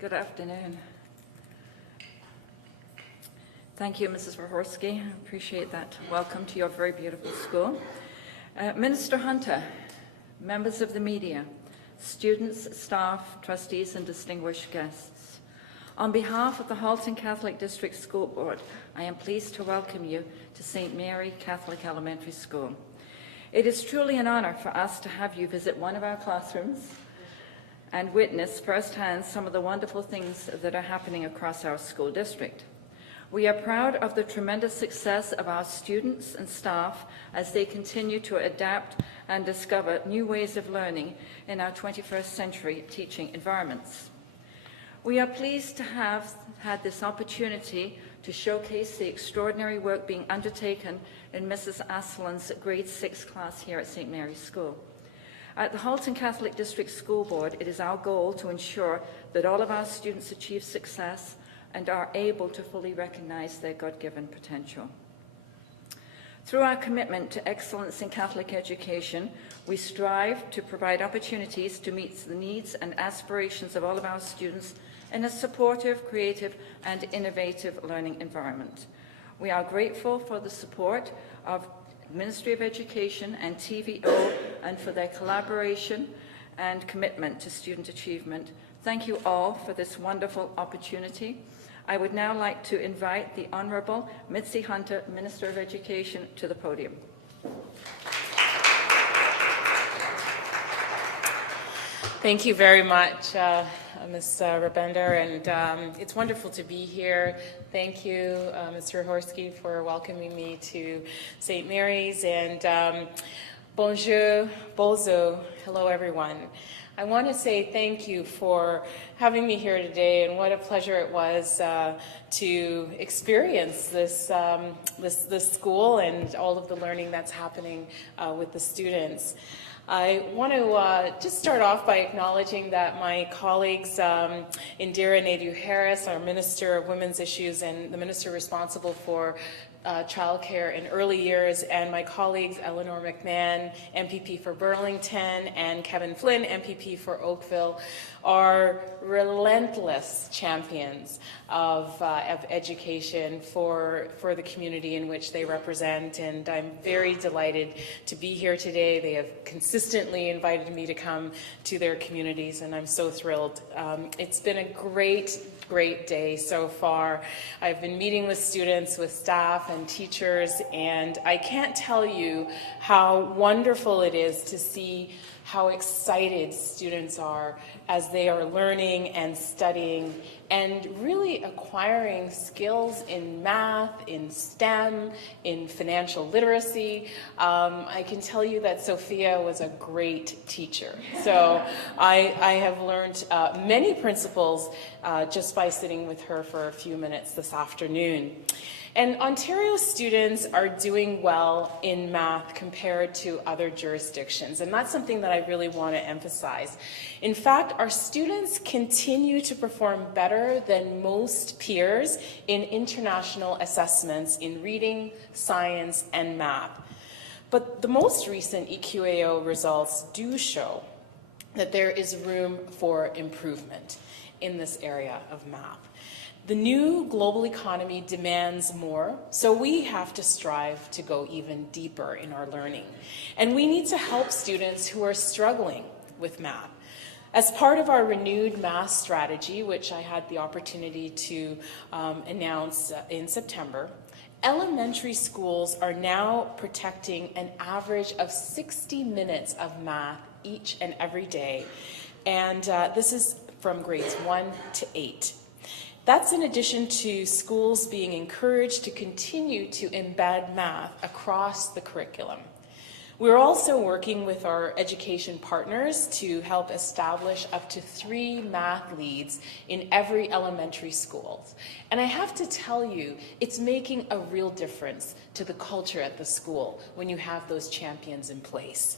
Good afternoon. Thank you, Mrs. Verhorski. I appreciate that. Welcome to your very beautiful school. Minister Hunter, members of the media, students, staff, trustees, and distinguished guests. On behalf of the Halton Catholic District School Board, I am pleased to welcome you to St. Mary Catholic Elementary School. It is truly an honor for us to have you visit one of our classrooms and witness firsthand some of the wonderful things that are happening across our school district. We are proud of the tremendous success of our students and staff as they continue to adapt and discover new ways of learning in our 21st century teaching environments. We are pleased to have had this opportunity to showcase the extraordinary work being undertaken in Mrs. Aslan's grade 6 class here at St. Mary's School. At the Halton Catholic District School Board, it is our goal to ensure that all of our students achieve success and are able to fully recognize their God-given potential. Through our commitment to excellence in Catholic education, we strive to provide opportunities to meet the needs and aspirations of all of our students in a supportive, creative, and innovative learning environment. We are grateful for the support of Ministry of Education and TVO and for their collaboration and commitment to student achievement. Thank you all for this wonderful opportunity. I would now like to invite the Honourable Mitzi Hunter, Minister of Education, to the podium. Thank you very much, Ms. Rabender, and it's wonderful to be here. Thank you, Mr. Horsky, for welcoming me to St. Mary's, and bonjour, bozo, hello everyone. I want to say thank you for having me here today, and what a pleasure it was to experience this, this school and all of the learning that's happening with the students. I want to just start off by acknowledging that my colleagues, Indira Naidu-Harris, our Minister of Women's Issues and the Minister responsible for childcare in early years, and my colleagues Eleanor McMahon, MPP for Burlington, and Kevin Flynn, MPP for Oakville, are relentless champions of education for the community in which they represent, and I'm very delighted to be here today. They have consistently invited me to come to their communities, and I'm so thrilled. It's been a great day so far. I've been meeting with students, with staff and teachers, and I can't tell you how wonderful it is to see how excited students are as they are learning and studying and really acquiring skills in math, in STEM, in financial literacy. I can tell you that Sophia was a great teacher. So I have learned many principles just by sitting with her for a few minutes this afternoon. And Ontario students are doing well in math compared to other jurisdictions, and that's something that I really want to emphasize. In fact, our students continue to perform better than most peers in international assessments in reading, science, and math. But the most recent EQAO results do show that there is room for improvement in this area of math. The new global economy demands more, so we have to strive to go even deeper in our learning. And we need to help students who are struggling with math. As part of our renewed math strategy, which I had the opportunity to announce in September, elementary schools are now protecting an average of 60 minutes of math each and every day. And this is from grades 1 to 8. That's in addition to schools being encouraged to continue to embed math across the curriculum. We're also working with our education partners to help establish up to 3 math leads in every elementary school. And I have to tell you, it's making a real difference to the culture at the school when you have those champions in place.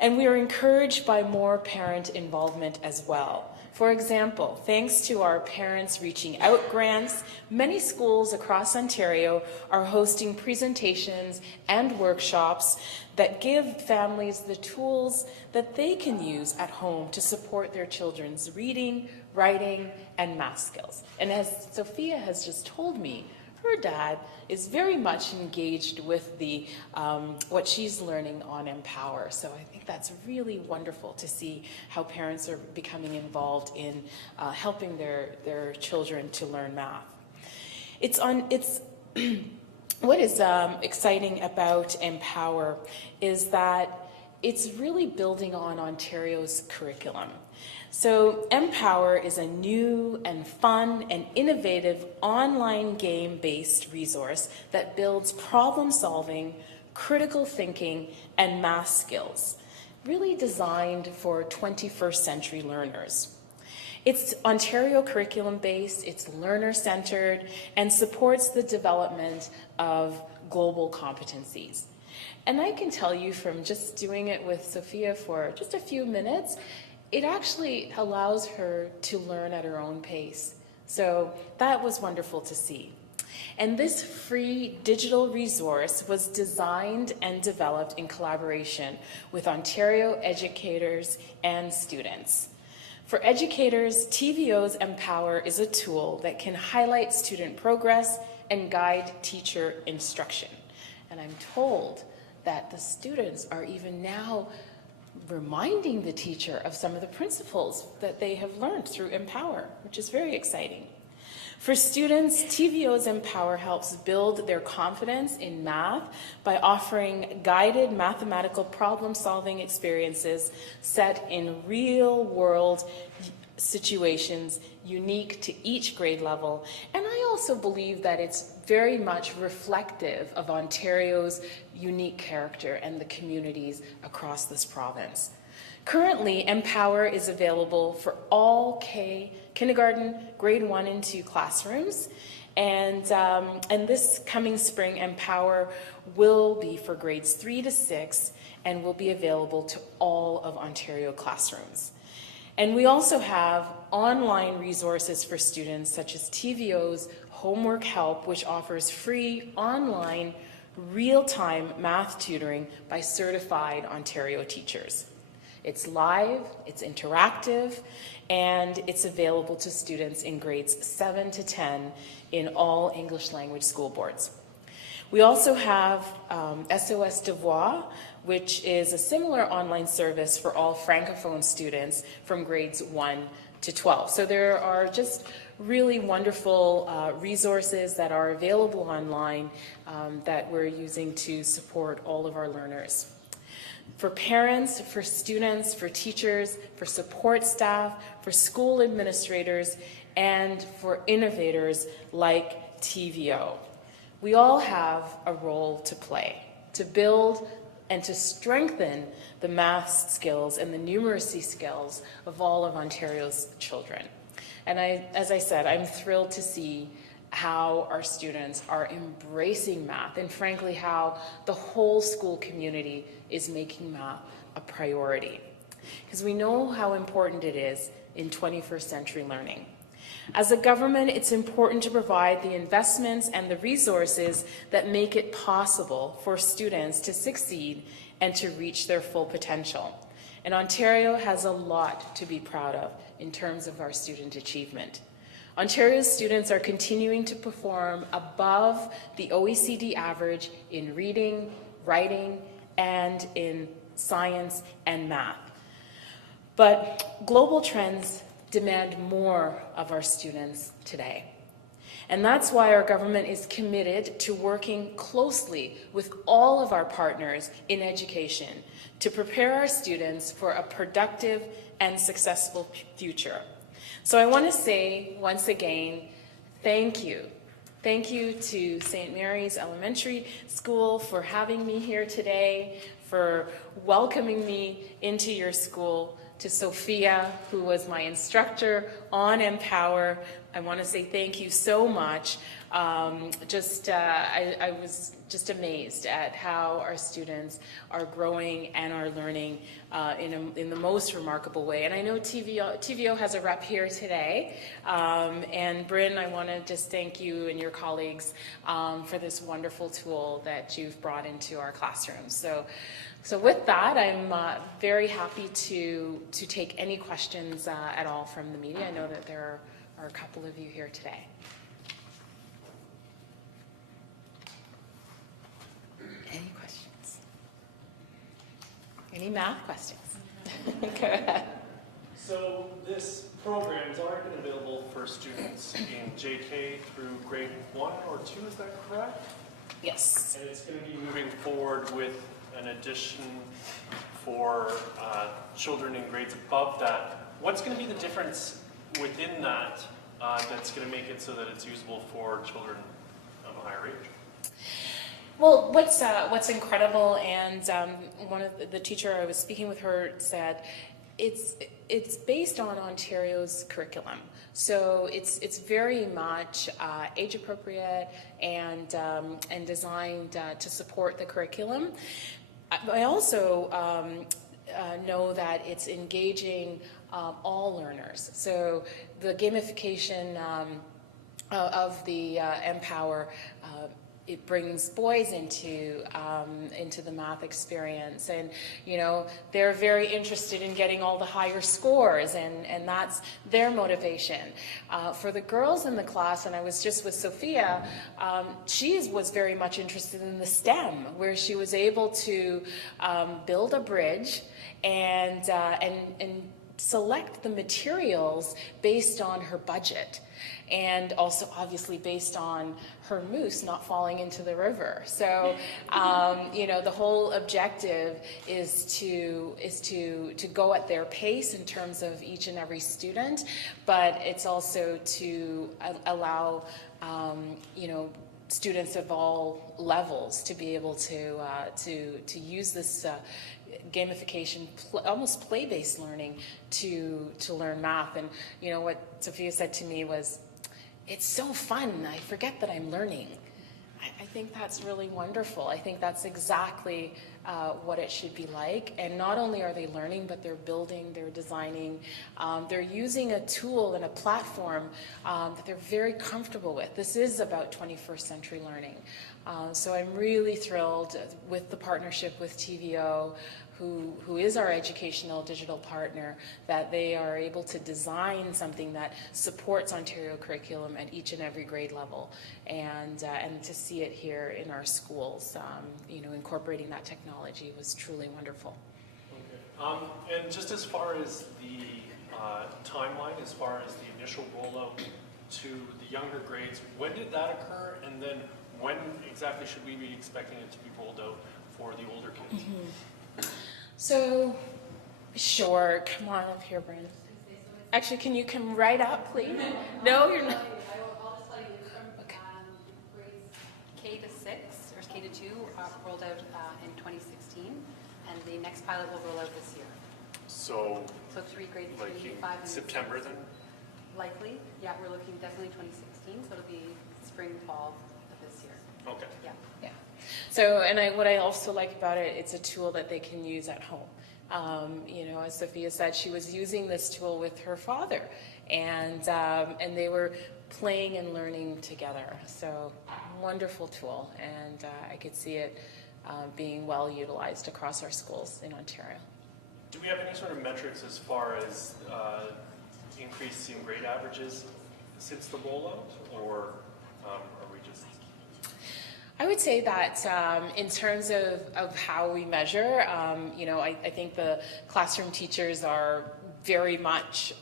And we are encouraged by more parent involvement as well. For example, thanks to our Parents Reaching Out grants, many schools across Ontario are hosting presentations and workshops that give families the tools that they can use at home to support their children's reading, writing, and math skills. And as Sophia has just told me, her dad is very much engaged with the what she's learning on Empower. So I think that's really wonderful to see how parents are becoming involved in helping their children to learn math. What is exciting about Empower is that it's really building on Ontario's curriculum. So Empower is a new and fun and innovative online game-based resource that builds problem-solving, critical thinking, and math skills, really designed for 21st century learners. It's Ontario curriculum-based, it's learner-centered, and supports the development of global competencies. And I can tell you from just doing it with Sophia for just a few minutes, it actually allows her to learn at her own pace. So that was wonderful to see. And this free digital resource was designed and developed in collaboration with Ontario educators and students. For educators, TVO's Empower is a tool that can highlight student progress and guide teacher instruction. And I'm told that the students are even now reminding the teacher of some of the principles that they have learned through Empower, which is very exciting. For students, TVO's Empower helps build their confidence in math by offering guided mathematical problem-solving experiences set in real-world situations unique to each grade level. And I also believe that it's very much reflective of Ontario's unique character and the communities across this province. Currently, Empower is available for all kindergarten, grade 1 and 2 classrooms. And this coming spring, Empower will be for grades 3 to 6 and will be available to all of Ontario classrooms. And we also have online resources for students such as TVO's Homework Help, which offers free online real-time math tutoring by certified Ontario teachers. It's live, it's interactive, and it's available to students in grades 7 to 10 in all English language school boards. We also have SOS Devoir, which is a similar online service for all Francophone students from grades 1 to 12. So there are just really wonderful resources that are available online that we're using to support all of our learners. For parents, for students, for teachers, for support staff, for school administrators, and for innovators like TVO. We all have a role to play, to build and to strengthen the math skills and the numeracy skills of all of Ontario's children. And as I said, I'm thrilled to see how our students are embracing math, and frankly, how the whole school community is making math a priority. Because we know how important it is in 21st century learning. As a government, it's important to provide the investments and the resources that make it possible for students to succeed and to reach their full potential. And Ontario has a lot to be proud of in terms of our student achievement. Ontario's students are continuing to perform above the OECD average in reading, writing, and in science and math. But global trends demand more of our students today. And that's why our government is committed to working closely with all of our partners in education to prepare our students for a productive and successful future. So I want to say once again, thank you. Thank you to St. Mary's Elementary School for having me here today, for welcoming me into your school. To Sophia, who was my instructor on Empower, I want to say thank you so much. I was just amazed at how our students are growing and are learning in the most remarkable way. And I know TVO has a rep here today. And Bryn, I want to just thank you and your colleagues for this wonderful tool that you've brought into our classrooms. So with that, I'm very happy to take any questions at all from the media. I know that there are a couple of you here today. Any questions? Any math questions? Go ahead. So this program is already been available for students in JK through grade 1 or 2, is that correct? Yes. And it's going to be moving forward with an addition for children in grades above that. What's going to be the difference within that that's going to make it so that it's usable for children of a higher age? Well, what's incredible, and one of the teacher I was speaking with her said, it's based on Ontario's curriculum. So it's very much age appropriate and designed to support the curriculum. I also know that it's engaging all learners. So the gamification of the Empower, it brings boys into the math experience, and they're very interested in getting all the higher scores, and that's their motivation. For the girls in the class, and I was just with Sophia, she was very much interested in the STEM, where she was able to build a bridge and select the materials based on her budget, and also obviously based on her moose not falling into the river. So the whole objective is to go at their pace in terms of each and every student, but it's also to allow students of all levels to be able to use this gamification, almost play-based learning to learn math. And what Sophia said to me was, it's so fun, I forget that I'm learning. I think that's really wonderful. I think that's exactly what it should be like. And not only are they learning, but they're building, they're designing, they're using a tool and a platform that they're very comfortable with. This is about 21st century learning. So I'm really thrilled with the partnership with TVO, who is our educational digital partner, that they are able to design something that supports Ontario curriculum at each and every grade level, and to see it here in our schools, incorporating that technology was truly wonderful. Okay. And just as far as the timeline, as far as the initial rollout to the younger grades, when did that occur, and then when exactly should we be expecting it to be rolled out for the older kids? Mm-hmm. So, sure, come on up here, Brandon. Actually, can you come right up, please? No, you're not. I'll just tell you, it's from grades K to 6, or K to 2, rolled out in 2016, and the next pilot will roll out this year. So 3 grades, like 3, in 5, and September 6. then? Likely, yeah, we're looking definitely 2016, so it'll be spring, fall of this year. Okay. Yeah. Yeah. So, and what I also like about it, it's a tool that they can use at home. As Sophia said, she was using this tool with her father, and they were playing and learning together. So, wonderful tool, and I could see it being well utilized across our schools in Ontario. Do we have any sort of metrics as far as increase in grade averages since the rollout, or are we just... I would say that in terms of how we measure, I think the classroom teachers are very much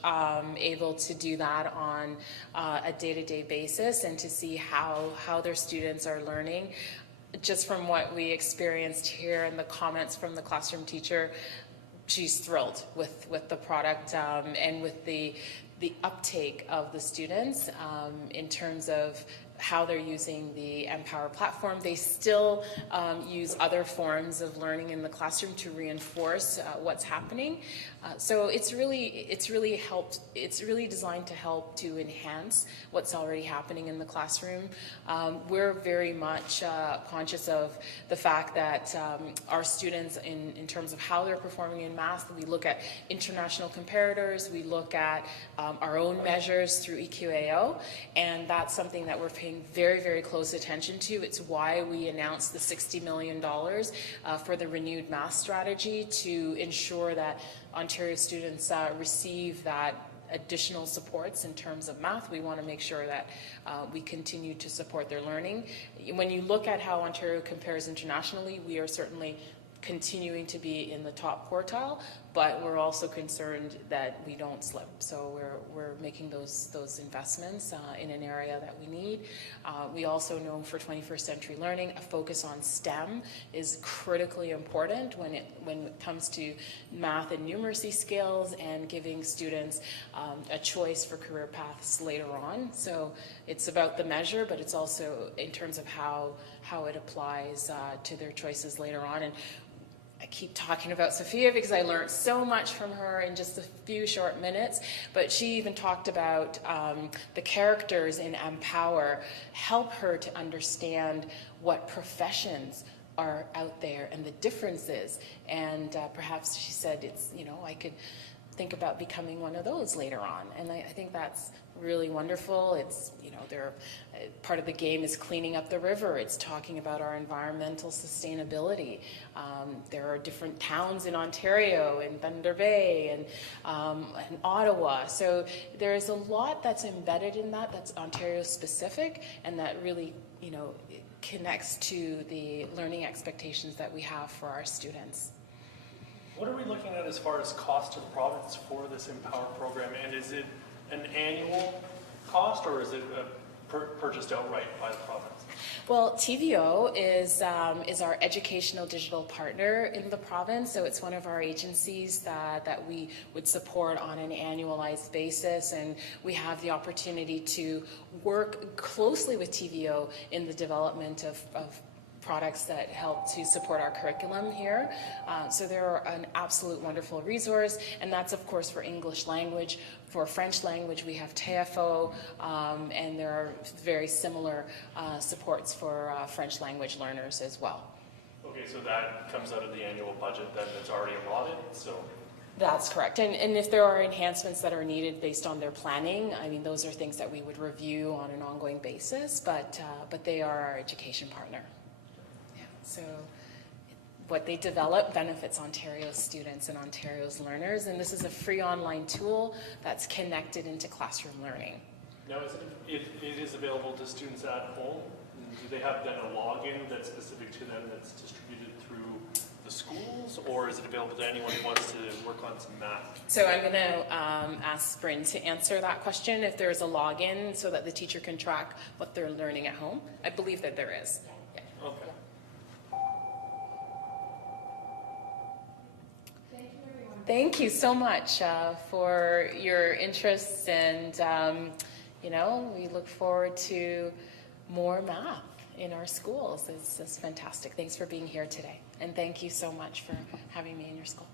able to do that on a day-to-day basis, and to see how their students are learning. Just from what we experienced here and the comments from the classroom teacher, she's thrilled with the product and with the uptake of the students in terms of how they're using the Empower platform. They still use other forms of learning in the classroom to reinforce what's happening. So it's really designed to help to enhance what's already happening in the classroom. We're very much conscious of the fact that our students, in terms of how they're performing in math, we look at international comparators, we look at our own measures through EQAO, and that's something that we're paying very, very close attention to. It's why we announced the $60 million for the renewed math strategy, to ensure that Ontario students receive that additional supports in terms of math. We want to make sure that we continue to support their learning. When you look at how Ontario compares internationally, we are certainly continuing to be in the top quartile, but we're also concerned that we don't slip. So we're making those investments in an area that we need. We also know for 21st century learning, a focus on STEM is critically important when it comes to math and numeracy skills and giving students a choice for career paths later on. So it's about the measure, but it's also in terms of how it applies to their choices later on. And I keep talking about Sophia because I learned so much from her in just a few short minutes, but she even talked about the characters in Empower help her to understand what professions are out there and the differences. And perhaps she said, it's, I could think about becoming one of those later on. And I think that's really wonderful. It's, part of the game is cleaning up the river. It's talking about our environmental sustainability. There are different towns in Ontario, in Thunder Bay, and Ottawa. So there's a lot that's embedded in that's Ontario specific, and that really, connects to the learning expectations that we have for our students. What are we looking at as far as cost to the province for this Empower program? And is it an annual cost, or is it purchased outright by the province? Well, TVO is our educational digital partner in the province, so it's one of our agencies that we would support on an annualized basis, and we have the opportunity to work closely with TVO in the development of products that help to support our curriculum here. So they're an absolute wonderful resource, and that's of course for English language. For French language, we have TFO, and there are very similar supports for French language learners as well. Okay, so that comes out of the annual budget then that's already allotted, so. That's correct, and if there are enhancements that are needed based on their planning, I mean, those are things that we would review on an ongoing basis, but they are our education partner. So what they develop benefits Ontario's students and Ontario's learners, and this is a free online tool that's connected into classroom learning. Now, it is available to students at home. Do they have then a login that's specific to them that's distributed through the schools, or is it available to anyone who wants to work on some math? So I'm going to ask Bryn to answer that question, if there's a login so that the teacher can track what they're learning at home. I believe that there is. Yeah. Okay. Thank you so much for your interest, and we look forward to more math in our schools. It's fantastic. Thanks for being here today, and thank you so much for having me in your school.